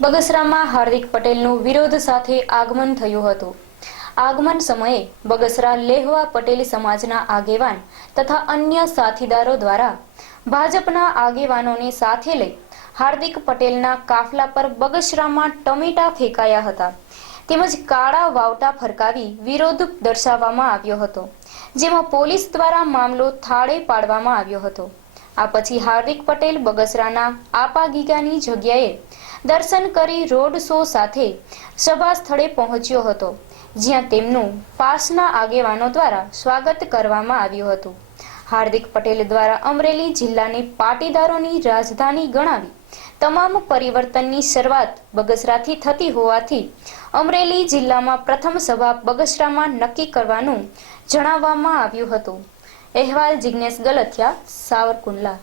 બગસરામાં હાર્દિક પટેલનું વિરોધ સાથે આગમન થયું હતું. આગમન સમયે બગસરા લેહવા પટેલ સમાજના આગેવાન તથા અન્ય સાથીદારો દ્વારા ભાજપના આગેવાનોને સાથે લઈ હાર્દિક પટેલના કાફલા પર બગસરામાં ટમેટા ફેંકાયા હતા. તેમજ કાળા વાવટા ફરકાવી વિરોધ દર્શાવવામાં આવ્યો હતો, જેમાં પોલીસ દ્વારા મામલો થાળે પાડવામાં આવ્યો હતો. આ પછી હાર્દિક પટેલ બગસરાના આપા ગીગાની જગ્યાએ દર્શન કરી રોડ શો સાથે સભા સ્થળે પહોંચ્યો હતો, જ્યાં તેમનું પાસના આગેવાનો દ્વારા સ્વાગત કરવામાં આવ્યું હતું. હાર્દિક પટેલ દ્વારા અમરેલી જિલ્લાને પાટીદારોની રાજધાની ગણાવી તમામ પરિવર્તનની શરૂઆત બગસરાથી થતી હોવાથી અમરેલી જિલ્લામાં પ્રથમ સભા બગસરામાં નક્કી કરવાનું જણાવવામાં આવ્યું હતું. અહેવાલ જિજ્ઞેશ ગલથિયા સાવરકુંડલા.